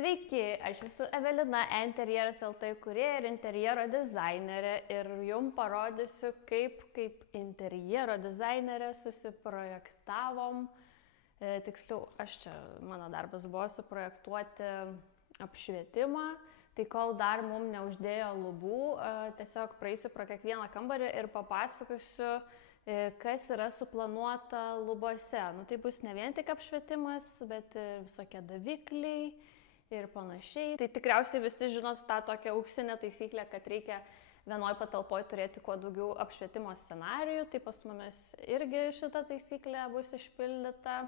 Sveiki, aš esu Evelina, Interjeras LT kūrėja ir interjero dizainerė ir jums parodysiu, kaip interjero dizainerė susiprojektavom. Tiksliau, mano darbas buvo suprojektuoti apšvietimą, tai kol dar mums neuždėjo lubų, tiesiog praeisiu pro kiekvieną kambarį ir papasakosiu, kas yra suplanuota lubose. Tai bus ne vien tik apšvietimas, bet ir visokie davikliai ir panašiai. Tai tikriausiai visi žinot tą tokią auksinę taisyklę, kad reikia vienoj patalpoj turėti kuo daugiau apšvietimo scenarijų, tai pas mumis irgi šita taisyklė bus išpildyta.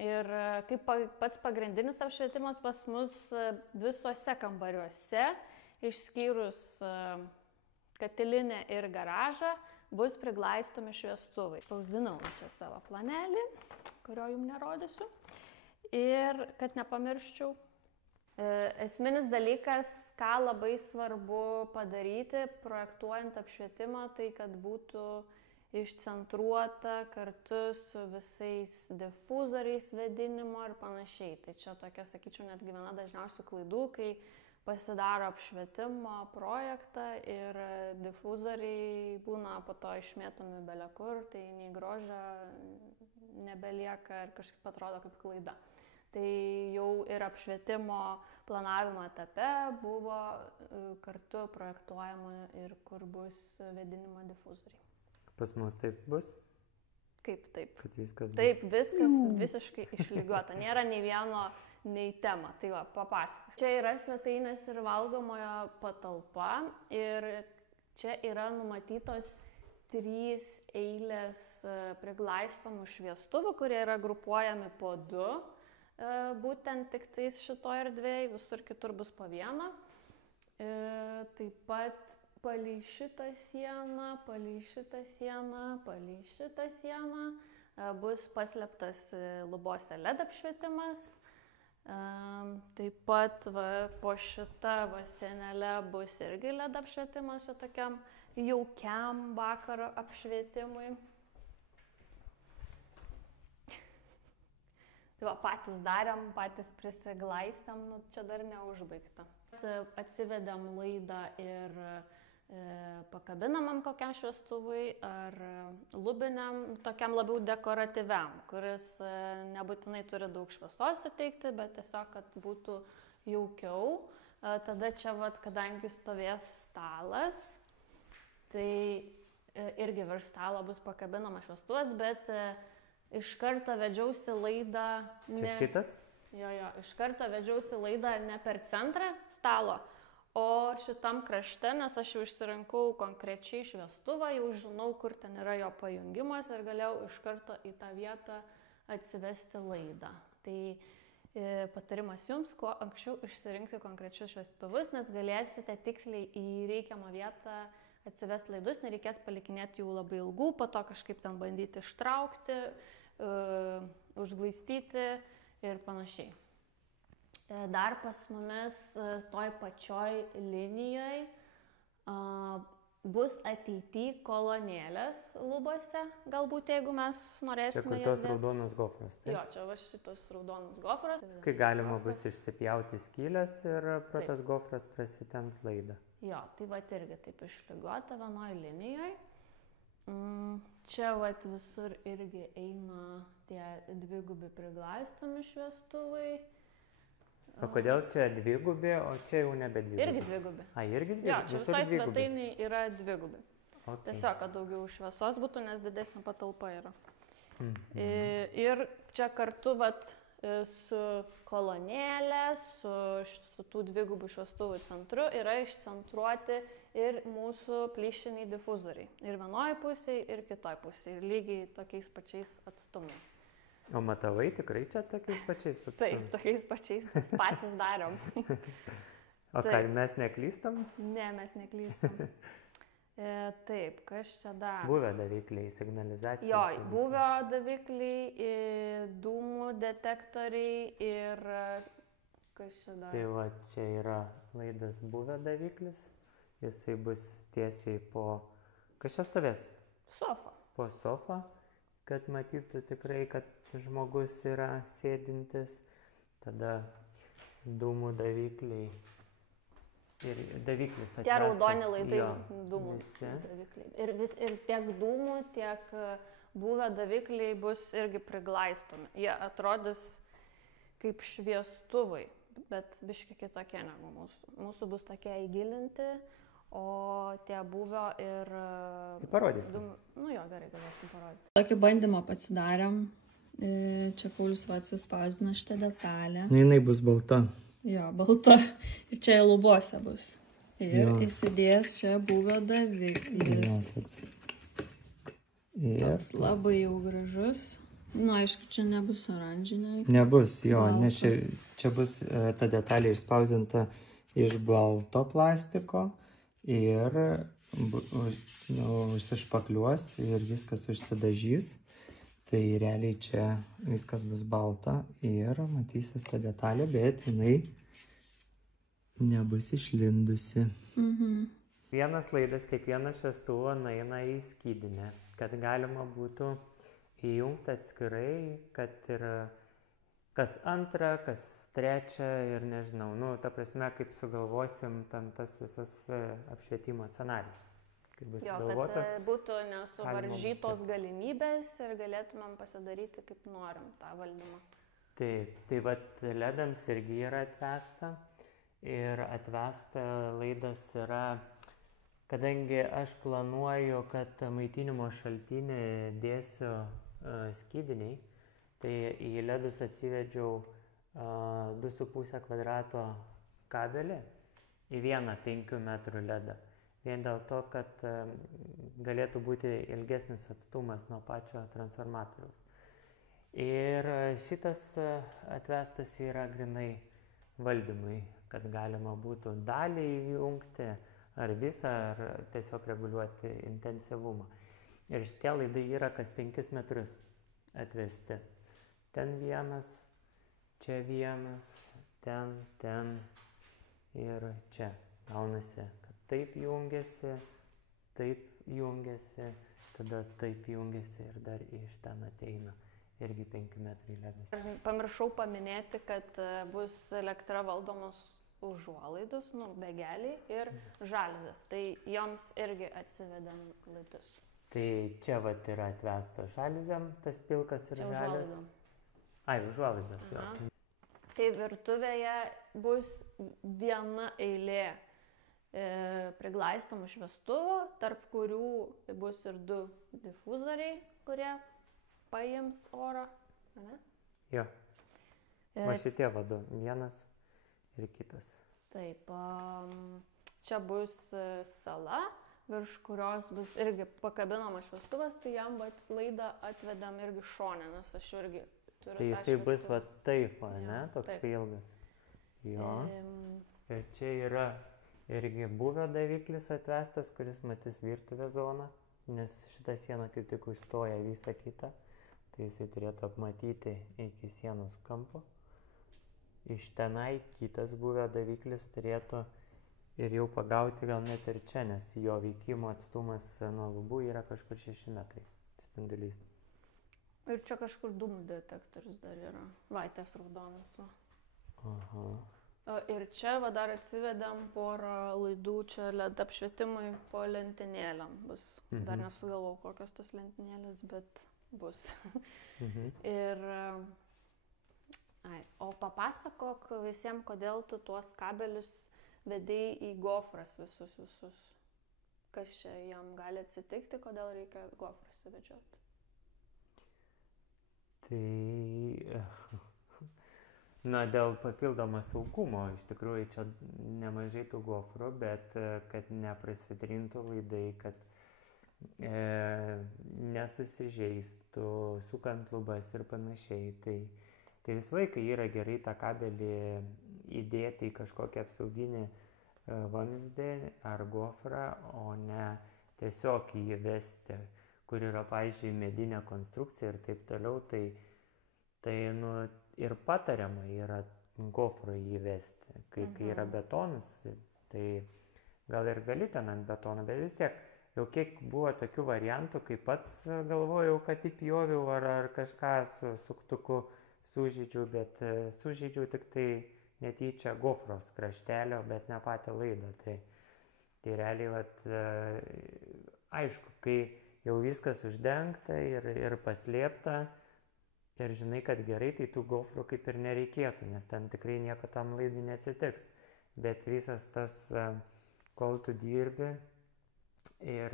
Ir kaip pats pagrindinis apšvietimas pas mus visuose kambariuose, išskyrus katilinę ir garažą, bus priglaistomi šviestuvai. Spausdinau čia savo planelį, kurio jums nerodysiu. Ir kad nepamirščiau, esminis dalykas, ką labai svarbu padaryti, projektuojant apšvietimą, tai kad būtų išcentruota kartu su visais difuzoriais vėdinimo ir panašiai. Tai čia tokia, sakyčiau, netgi viena dažniausių klaidų, kai pasidaro apšvietimo projektą ir difuzoriai būna po to išmėtomi belekur, tai nei grožio nebelieka ir kažkaip atrodo kaip klaida. Tai jau ir apšvietimo planavimo etape buvo kartu projektuojama ir kur bus vėdinimo difuzoriai. Pas mus taip bus? Kaip taip? Kad viskas bus? Taip, viskas visiškai išlygiuota. Nėra nei vieno, nei tema. Tai va, papasakosiu. Čia yra svetainės ir valgomojo patalpa ir čia yra numatytos 3 eilės priglaistomų šviestuvų, kurie yra grupuojami po 2. Būtent tik tais šitoje erdvėje, visur kitur bus po 1. Taip pat palei šitą sieną, palei šitą sieną, palei šitą sieną bus paslėptas lubose LED apšvietimas. Taip pat po šitą sienelę bus irgi LED apšvietimas šitokiam jaukiam vakaro apšvietimui. Tai va, patys darėm, patys prisiglaistėm, čia dar neužbaigta. Atsivedėm laidą ir pakabinamam kokiam šviestuvui ar lubiniam, tokiam labiau dekoratyviam, kuris nebūtinai turi daug šviesos suteikti, bet tiesiog, kad būtų jaukiau. Tada čia, kadangi stovės stalas, tai irgi virš stalo bus pakabinamas šviestuvas, bet iš karto vedžiausi laidą... Čia šitas? Jo, iš karto vedžiausi laidą ne per centrą stalo, o šitam krašte, nes aš jau išsirinkau konkrečiai šviestuvą, jau žinau, kur ten yra jo pajungimas ir galėjau iš karto į tą vietą atsivesti laidą. Tai patarimas jums, kuo anksčiau išsirinkti konkrečius šviestuvus, nes galėsite tiksliai į reikiamą vietą atsivesti laidus, nereikės palikinėti jų labai ilgų, po to kažkaip ten bandyti ištraukti, užglaistyti ir panašiai. Dar pas mumis toj pačioj linijoje bus ateity kolonėlės lubose, galbūt jeigu mes norėsime. Čia kur tos raudonos gofros, taip? Jo, čia va šitos raudonos gofros. Kai galima bus išsipjauti skylės ir pro tas gofras prasitempt laidą. Jo, tai va irgi taip išlygiuota vienoj linijoje. Čia va visur irgi eina tie dvigubi priglaistomi šviestuvai. O kodėl čia dvigubi, o čia jau nebe dvigubi? Irgi dvigubi. Irgi dvigubi? Jo, čia visoj svetainiai yra dvigubi. Okay. Tiesiog, kad daugiau šviesos būtų, nes didesnė patalpa yra. Ir čia kartu su kolonėlė, su tų dvigubų šviestuvų centru yra išcentruoti ir mūsų plyšiniai difuzoriai. Ir vienoj pusėje, ir kitoj pusėje. Ir lygiai tokiais pačiais atstumais. O matavai tikrai čia tokiais pačiais atstumais? Taip, tokiais pačiais, nes patys darom. O ką, mes neklystam? Ne, mes neklystam. Taip, kas čia dar? Buvę davikliai, signalizacijos. Jo, buvę davikliai, dūmų detektoriai ir kas čia dar? Tai va, čia yra laidas buvę daviklis. Jisai bus tiesiai po... Kas čia stovės? Sofa. Po sofą, kad matytų tikrai, kad žmogus yra sėdintis. Tada dūmų davikliai. Ir daviklis atvestas. Tie raudoni laidai jo, dūmų visi. davikliai. Ir tiek dūmų, tiek buvę davikliai bus irgi priglaistomi. Jie atrodys kaip šviestuvai, bet biški kitokie negu mūsų. Mūsų bus tokie įgilinti, o tie buvę ir... Tai parodysim. Nu jo, gerai, galėsim parodyti. Tokį bandymą pasidarėm. Čia Paulius atsispausdino šitą detalę. Nu, jinai bus balta. Jo, balta. Ir čia lubose bus. Ir Jo. įsidės čia buvę daviklis. Jo, toks. Ir Toks labai jau gražus. Nu, aišku, čia nebus oranžinė. nebus, jo, Balta. nes čia bus ta detalė išspausdinta iš balto plastiko ir užsišpakliuos ir viskas užsidažys. Tai realiai čia viskas bus balta ir matysis ta detalė, bet jinai nebus išlindusi. Vienas laidas, kiekvieną šviestuvą nueina į skydinę, kad galima būtų įjungti atskirai, kad ir kas antrą, kas trečią ir nežinau, nu, ta prasme, kaip sugalvosim ten tas visas apšvietimo scenarijus. Jo, kad būtų nesuvaržytos galimybės ir galėtumėm pasidaryti kaip norim tą valdymą. Taip, tai vat ledams irgi yra atvesta ir atvesta laidas yra, kadangi aš planuoju, kad maitinimo šaltinį dėsiu skydiniai, tai į ledus atsivedžiau 2,5 kvadrato kabelį į vieną 5 metrų ledą. Vien dėl to, kad galėtų būti ilgesnis atstumas nuo pačio transformatoriaus. Ir šitas atvestas yra grinai valdymui, kad galima būtų dalį įjungti, ar visą, ar tiesiog reguliuoti intensyvumą. Ir šitie laidai yra kas 5 metrus atvesti. Ten vienas, čia vienas, ten ir čia gaunasi. Taip jungiasi, tada taip jungiasi ir dar iš ten ateina irgi 5 metrai ledas. Pamiršau paminėti, kad bus elektra valdomos užuolaidos, begeliai ir žaliuzės. Tai joms irgi atsivedam laidus. Tai čia vat yra atvesta žaliuzėm, tas pilkas ir žalias. Čia užuolaidom. Ai, užuolaidos, jo. Tai virtuvėje bus viena eilė priglaistomų šviestuvų, tarp kurių bus ir 2 difuzoriai, kurie paims orą. Ne? Jo. Va šitie vadu, vienas ir kitas. Taip, čia bus sala, virš kurios bus irgi pakabinamas šviestuvas, tai jam laidą atvedam irgi šonę, nes aš irgi turiu tai jisai bus va taip, ne? Toks pailgas. Jo. Ir čia yra irgi buvę daviklis atvestas, kuris matys virtuvės zoną, nes šitą sieną kaip tik užstoja visą kitą. Tai jisai turėtų apmatyti iki sienos kampo. Iš tenai kitas buvę daviklis turėtų ir jau pagauti gal net ir čia, nes jo veikimo atstumas nuo lubų yra kažkur 6 metrai spindulys. Ir čia kažkur dūmų detektorius dar yra. Vaitės raudonas. Aha. Ir čia dar atsivedam porą laidų čia LED apšvietimui po lentynėlėm bus. Dar nesugalvau kokios tos lentynėlės, bet bus. Ir, o papasakok visiems, kodėl tu tuos kabelius vedei į gofras visus. Kas čia jam gali atsitikti, kodėl reikia gofras įvedžioti? Tai... Na, dėl papildomo saugumo, iš tikrųjų čia nemažai tų gofrų, bet kad neprasidrintų laidai, kad nesusižeistų, sukant lubas ir panašiai. Tai visą laiką yra gerai tą kabelį įdėti į kažkokią apsauginį vamzdį ar gofrą, o ne tiesiog jį vesti, kur yra, pavyzdžiui, medinė konstrukcija ir taip toliau. Tai ir patariama yra gofrą įvesti, kai yra betonas, tai gal ir gali ten ant betono, bet vis tiek jau kiek buvo tokių variantų, kai pats galvojau, kad įpjoviau ar kažką su suktuku sužeidžiau, bet sužeidžiau tik tai netyčia gofros kraštelio, bet ne patį laidą. Tai realiai, aišku, kai jau viskas uždengta ir paslėpta ir žinai, kad gerai, tai tų gofrų kaip ir nereikėtų, nes ten tikrai nieko tam laidui neatsitiks. Bet visas tas, kol tu dirbi ir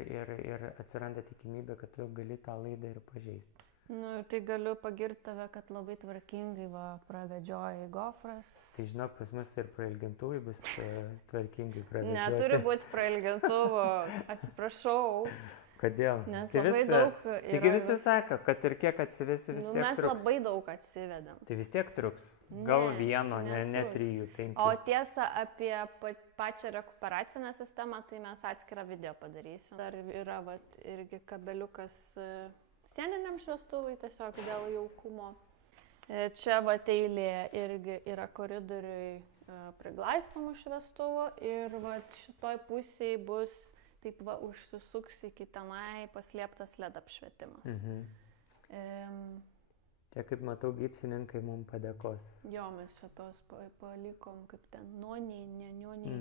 atsiranda tikimybė, kad tu gali tą laidą ir pažeisti. Nu, ir tai galiu pagirti tave, kad labai tvarkingai pravedžioji gofras. Tai žinok, pas mus ir prailgintuvai bus tvarkingai pravedžioti. Neturi būti prailgintuvo, atsiprašau. Kodėl? Nes tai labai daug yra. Taigi visi sako, kad ir kiek atsivesi, vis tiek mes truks. Labai daug atsivedam. Tai vis tiek truks. Gal vieno, ne 3-5. O tiesa, apie pačią rekuperacinę sistemą, tai mes atskirą video padarysim. Dar yra irgi kabeliukas sieniniam šviestuvui, tiesiog dėl jaukumo. Čia eilė irgi yra koridoriui priglaistomų šviestuvų ir šitoj pusėje bus taip užsisuks iki tenai paslėptas LED apšvietimas. Čia kaip matau, gipsininkai mums padėkos. Jo, mes šitos palikom kaip ten noniai,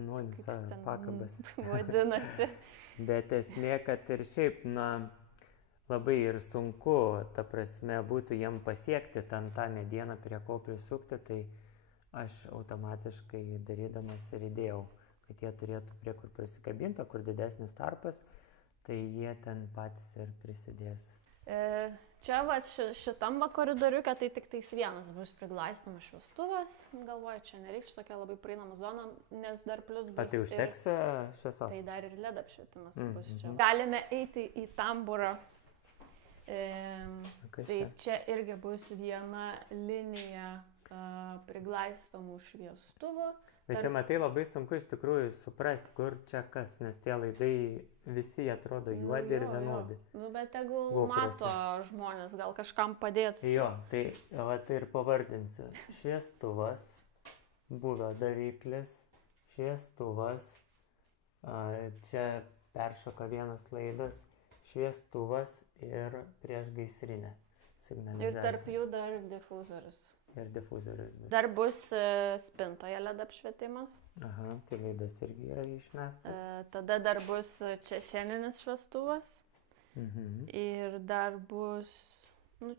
Nonis, pakabas. Vadinasi. Bet esmė, kad ir šiaip, labai ir sunku, ta prasme, būtų jiem pasiekti tą medieną, prie ko prisukti, tai aš automatiškai darydamas ir įdėjau, kad jie turėtų prie kur prisikabinti, kur didesnis tarpas, tai jie ten patys ir prisidės. Čia šitam koridoriuke tai tik tais vienas bus priglaistomas šviestuvas. Galvoju, čia nereikš tokia labai prieinama zona, nes dar plus bus... Tai užteks šviesos? Tai dar ir LED apšvietimas bus čia. Galime eiti į tamburą. Tai čia irgi bus viena linija priglaistomų šviestuvų. Bet čia matai labai sunku iš tikrųjų suprasti, kur čia kas, nes tie laidai visi atrodo juodi ir vienodi. Bet tegul mato žmonės, gal kažkam padės. Jo, tai ir pavardinsiu. Šviestuvas, buvę daviklis, šviestuvas, čia peršoka vienas laidas, šviestuvas ir priešgaisrinė signalizacija. Ir tarp jų dar difuzorius. Ir difuzorius bus. Dar bus spintoje LED apšvietimas. Aha, tai laidas irgi yra išmestas. Tada dar bus čia sieninis šviestuvas. Ir dar bus,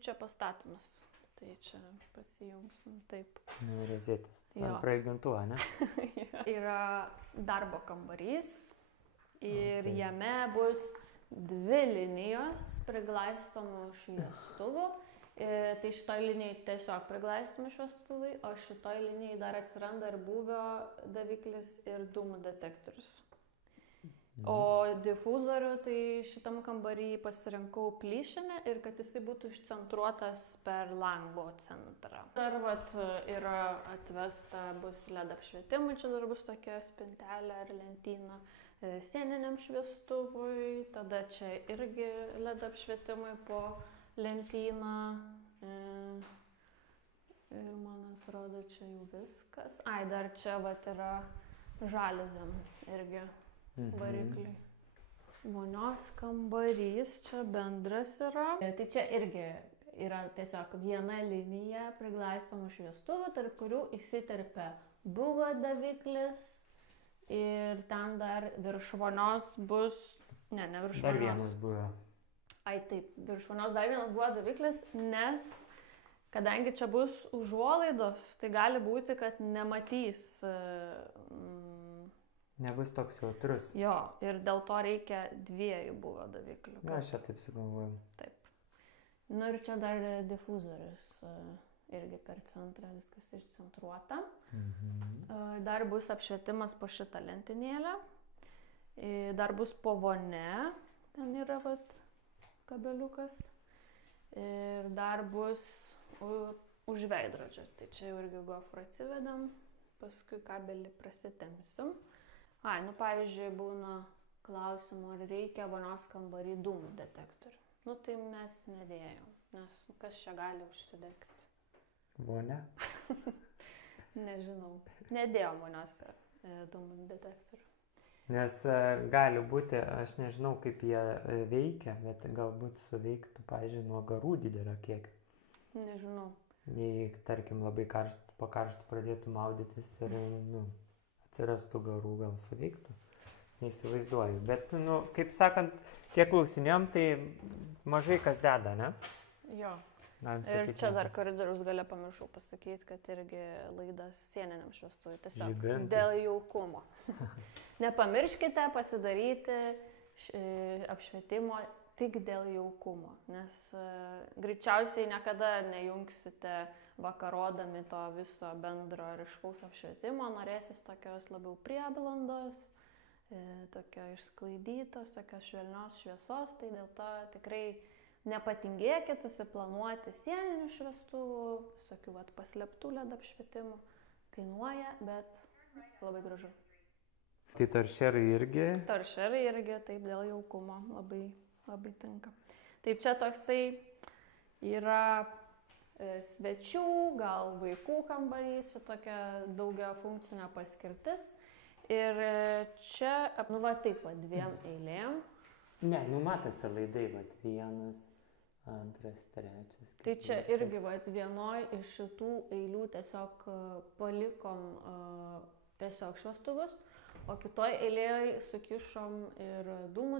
čia pastatomas. Tai čia pasijungsim taip. Rezetis. Prailgintuvą, ne? Yra darbo kambarys. Ir jame bus 2 linijos priglaistomų šviestuvų. Tai šitoj linijai tiesiog priglaistome šviestuvai, o šitoj linijai dar atsiranda ir būvio daviklis ir dūmų detektorius. O difuzorių tai šitam kambarį pasirinkau plyšinę ir kad jisai būtų išcentruotas per lango centrą. Dar yra atvesta bus LED apšvietimai, čia dar bus tokia spintelė ar lentyna sieniniam šviestuvui, tada čia irgi LED apšvietimai po lentyną ir man atrodo čia jau viskas. Dar čia yra žaliuzėm irgi varikliai. Vonios kambarys čia bendras yra. Tai čia irgi yra tiesiog viena linija priglaistomų šviestuvų, tarp kurių įsiterpia buvo daviklis ir ten dar virš vonios bus, ne virš vonios. Dar vienas buvo. Taip, virš vonios dar vienas buvo daviklis, nes kadangi čia bus užuolaidos, tai gali būti, kad nematys. Nebus toks jautrus. Jo, ir dėl to reikia 2 buvo daviklių. Aš čia taip sugalvoju. Taip. Ir čia dar difuzorius, irgi per centrą viskas išcentruota. Dar bus apšvietimas po šitą lentynėlę. Dar bus po vonia, ten yra kabeliukas. Ir dar bus už veidrodžio. Tai čia jau irgi gofrą atsivedam, paskui kabelį prasitemsim. Pavyzdžiui, būna klausimų, ar reikia vonios kambarį dūmų detektorių. Tai mes nedėjom, nes kas čia gali užsidegti. Vonia? Nežinau. Nedėjom vonios dūmų detektorių. Nes gali būti, aš nežinau, kaip jie veikia, bet galbūt suveiktų, pavyzdžiui, nuo garų didelio kiekio. Nežinau. Jei, tarkim, labai po karštų pradėtų maudytis ir atsirastų garų, gal suveiktų. Neįsivaizduoju. Bet, kaip sakant, kiek klausinėjom, tai mažai kas deda, ne? Jo. Ir čia dar koridorius gale pamiršau pasakyti, kad irgi laidas sieniniam šviestuvui. Tiesiog Žibintai. Dėl jaukumo. Nepamirškite pasidaryti apšvietimo tik dėl jaukumo, nes greičiausiai niekada nejungsite vakarodami to viso bendro ryškaus apšvietimo, norėsis tokios labiau prieblandos, tokio išsklaidytos, tokios švelnios šviesos, tai dėl to tikrai nepatingėkit susiplanuoti sieninių šviestuvų, visokių paslėptų LED apšvietimų, kainuoja, bet labai gražu. Tai toršerai irgi? Toršerai irgi, taip, dėl jaukumo labai tinka. Taip, čia toksai yra svečių, gal vaikų kambarys, čia tokia daugia funkcinė paskirtis. Ir čia, taip, 2 eilėm. Ne, matosi laidai, 1, 2, 3. Tai čia irgi, vienoj iš šitų eilių tiesiog palikom tiesiog šviestuvus, o kitoj eilėje sukišom ir dūmų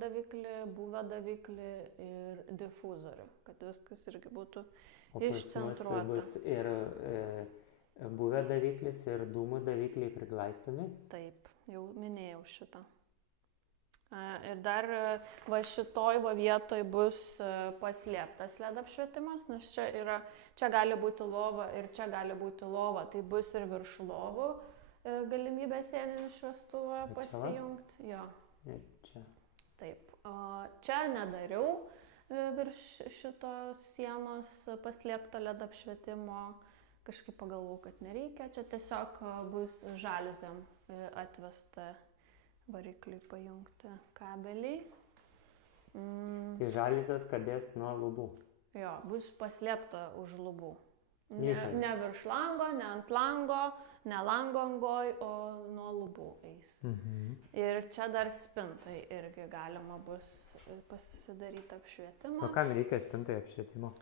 daviklį, buvę daviklį ir difuzorių, kad viskas irgi būtų išcentruota. O bus ir buvę daviklis ir dūmų davikliai priglaistomi? Taip, jau minėjau šitą. Ir dar šitoj vietoj bus paslėptas LED apšvietimas, nes čia gali būti lova ir čia gali būti lova, tai bus ir virš lovų galimybė sieninį šviestuvą pasijungti. Jo. Ir čia. Taip. Čia nedariau virš šitos sienos paslėpto LED apšvietimo, kažkaip pagalvojau, kad nereikia. Čia tiesiog bus žaliuzėm atvesta varikliui pajungti kabeliai. Tai žaliuzės kabės nuo lubų? Jo, bus paslėpta už lubų. Ne virš lango, ne ant lango, ne lango angoj, o nuo lubų eis. Ir čia dar spintai irgi galima bus pasidaryti apšvietimą. O kam reikia spintai apšvietimo?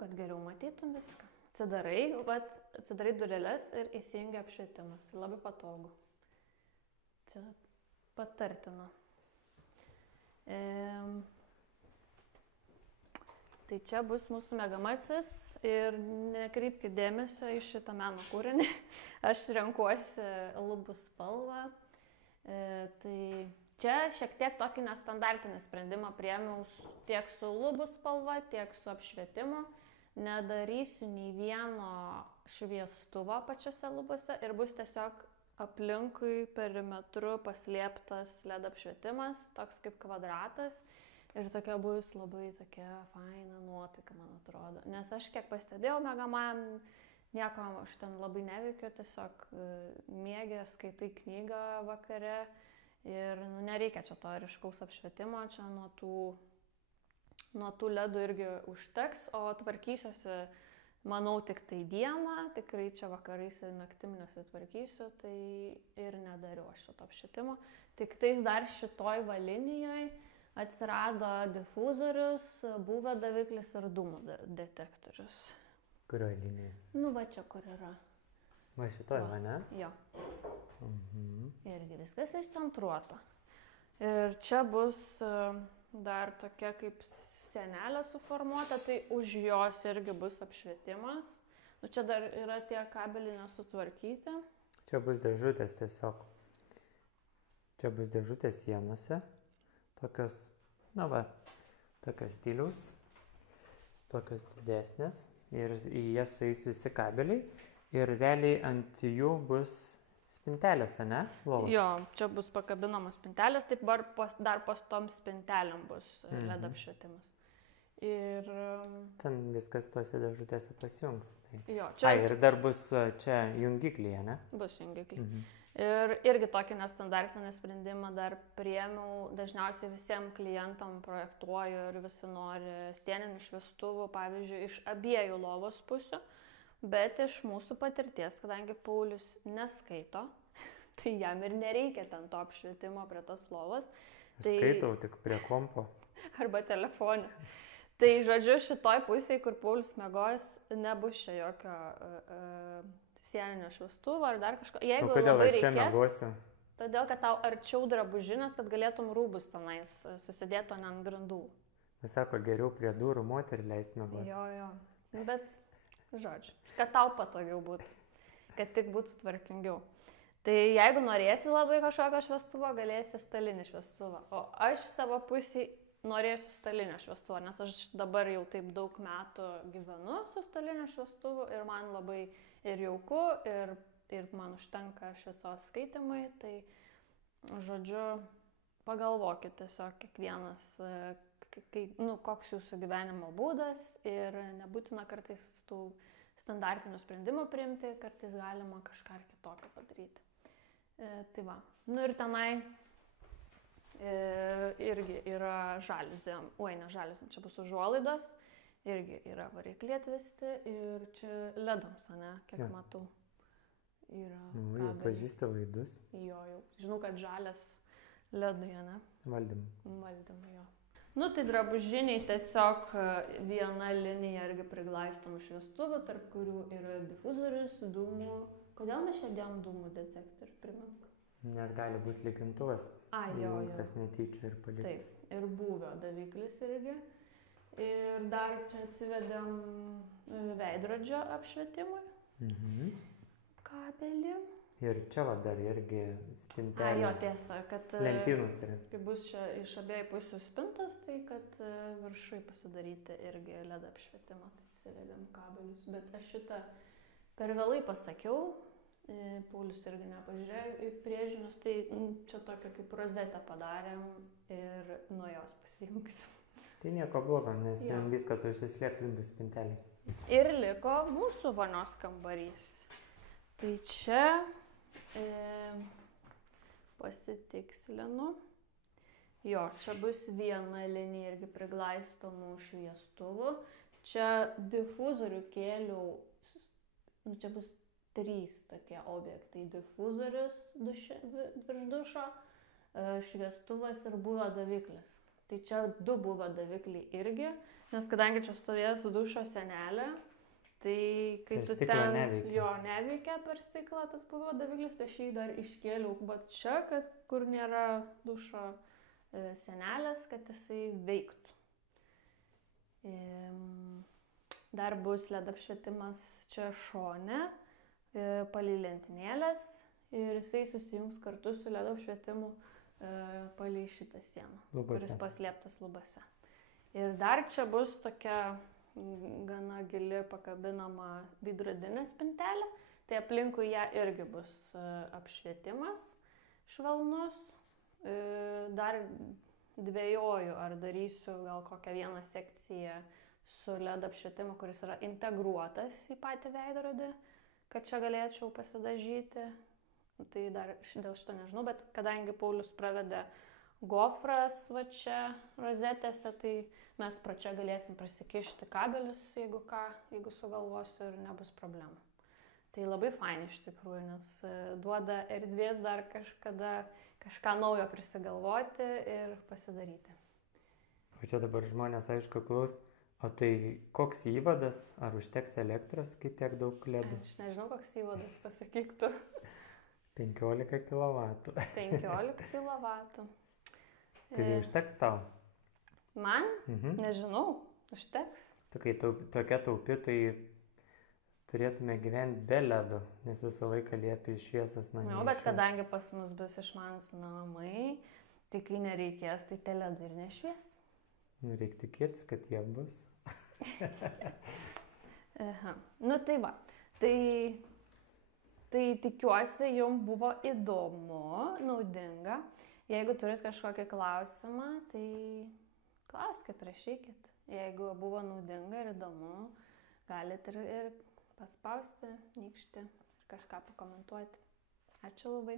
Kad geriau matytum viską. Atsidarai dureles ir įsijungia apšvietimas. Tai labai patogu. Čia patartina. Tai čia bus mūsų mėgamasis ir nekreipkite dėmesio į šitą meno kūrinį. Aš renkuosi lubų spalvą. Tai čia šiek tiek tokį nestandartinį sprendimą priėmiau tiek su lubų spalva, tiek su apšvietimu. Nedarysiu nei vieno šviestuvo pačiose lubose ir bus tiesiog aplinkui perimetru paslėptas LED apšvietimas, toks kaip kvadratas. Ir tokia bus labai tokia faina nuotaika, man atrodo. Nes aš kiek pastebėjau mėgamajam, nieko aš ten labai neveikiu, tiesiog miegi, skaitai knygą vakare ir nereikia čia to ryškaus apšvietimo, čia nuo tų LEDų irgi užteks, o tvarkysiuosi, manau, tik tai dieną, tikrai čia vakarais ir naktim nesitvarkysiu, tai ir nedariu aš šito apšvietimo. Tik tais dar šitoj linijoj atsirado difuzorius, buvę daviklis ir dūmų detektorius. Kurioje linijoje? Va čia kur yra. Va šitoj, ne? Jo. Irgi viskas išcentruota. Ir čia bus dar tokia kaip sienelė suformuota, tai už jos irgi bus apšvietimas. Čia dar yra tie kabeliai nesutvarkyti. Čia bus dėžutės tiesiog. Čia bus dėžutės sienose. Tokios, tokios stiliaus, tokios didesnės ir į jas sueis visi kabeliai ir realiai ant jų bus spintelės, ne? Lovos. Jo, čia bus pakabinamos spintelės, taip dar po tom spintelėm bus LED apšvietimas. Ir ten viskas tuose dėžutėse pasijungs. Tai. Jo, čia... ir dar bus čia jungiklyje, ne? Bus jungiklyje. Ir irgi tokį nestandartinį sprendimą dar priėmiau, dažniausiai visiems klientam projektuoju ir visi nori sieninių šviestuvų, pavyzdžiui, iš abiejų lovos pusių, bet iš mūsų patirties, kadangi Paulius neskaito, tai jam ir nereikia ten to apšvietimo prie tos lovos. Skaitau tik prie kompo. Arba telefone. Tai žodžiu, šitoj pusėje, kur Paulius miegos, nebus čia jokio sieninio šviestuvo ar dar kažko. O Jeigu kodėl labai aš čia reikės, miegosiu? todėl kad tau arčiau drabužinės, kad galėtum rūbus tenais susidėti, o ne ant grindų. Jis sako, geriau prie durų moterį leisti miegoti. Jo. Bet, žodžiu, kad tau patogiau būtų, kad tik būtų tvarkingiau. Tai jeigu norėsi labai kažkokio šviestuvo, galėsi stalinį šviestuvą. O aš savo pusėj norėsiu stalinio šviestuvo, nes aš dabar jau taip daug metų gyvenu su stalinio šviestuvu ir man labai ir jauku, ir man užtenka šviesos skaitimui. Tai, žodžiu, pagalvokit tiesiog kiekvienas, koks jūsų gyvenimo būdas ir nebūtina kartais tų standartinių sprendimų priimti, kartais galima kažką ir kitokio padaryti. Tai va. Ir tenai irgi yra žaliuzėm, ne žaliuzėm, čia bus užuolaidos, irgi yra varikliai atvesti ir čia ledams, ne, kiek matau. Yra jau pažįsti laidus. Jo, žinau, kad žalias ledui, ne? Valdymai, jo. Tai drabužiniai tiesiog viena linija irgi priglaistomų šviestuvų, tarp kurių yra difuzorius, dūmų. Kodėl mes čia dėjom dūmų detektorių, primink? Nes gali būti lygintuvas. Tas netyčia ir paliktas. Taip, ir būvio daviklis irgi. Ir dar čia atsivedėm veidrodžio apšvietimui. Kabelį. Ir čia dar irgi spintelė. Jo, tiesa, kad lentynų turi. Kai bus čia iš abiejų pusių spintas, tai kad viršui pasidaryti irgi LED apšvietimą, tai atsivedėm kabelius. Bet aš šitą per vėlai pasakiau, Paulius irgi nepažiūrėjo į priežinius, tai čia tokią kaip rozetę padarėm ir nuo jos pasijungsim. Tai nieko blogo, nes viskas užsislėpti bus spintelė. Ir liko mūsų vonios kambarys. Tai čia pasitikslinu. Jo, čia bus viena linija irgi priglaistomų šviestuvų. Čia difuzorių kėliau, čia bus 3 tokie objektai. Difuzorius virš dušo, šviestuvas ir būvio daviklis. Tai čia 2 būvio davikliai irgi, nes kadangi čia stovės dušo senelė, tai kai tu ten neveikia per stiklą tas būvio daviklis, tai aš jį dar iškėliau, bet čia, kur nėra dušo senelės, kad jisai veiktų. Dar bus LED apšvietimas čia šone, palei lentynėlės ir jisai susijungs kartu su LED apšvietimu palei šitą sieną, kuris paslėptas lubose. Ir dar čia bus tokia gana gili pakabinama veidrodinė spintelė, tai aplinkui ją irgi bus apšvietimas švelnus. Dar dvejoju, ar darysiu gal kokią vieną sekciją su LED apšvietimu, kuris yra integruotas į patį veidrodį, kad čia galėčiau pasidažyti. Tai dar dėl šito nežinau, bet kadangi Paulius pravedė gofras va čia rozetėse, tai mes pro čia galėsim prasikišti kabelius, jeigu sugalvosiu ir nebus problemų. Tai labai fainai iš tikrųjų, nes duoda erdvės dar kažkada kažką naujo prisigalvoti ir pasidaryti. O čia dabar žmonės aišku klaus, o tai koks įvadas, ar užteks elektros, kai tiek daug ledų? Aš nežinau, koks įvadas, pasakyk tu. 15 kW. 15 kW. Tai užteks tau? Man? Nežinau, užteks. Tu kai tokia taupi, tai turėtume gyventi be ledų, nes visą laiką liepi šviesas namie. Bet kadangi pas mus bus išmanūs namai, tai kai nereikės, tai tie ledai ir nešvies. Reikia tikėtis, kad jie bus. Tai va. Tai tikiuosi, jums buvo įdomu, naudinga. Jeigu turit kažkokį klausimą, tai klauskit, rašykit. Jeigu buvo naudinga ir įdomu, galit ir paspausti, nykštį ir kažką pakomentuoti. Ačiū labai.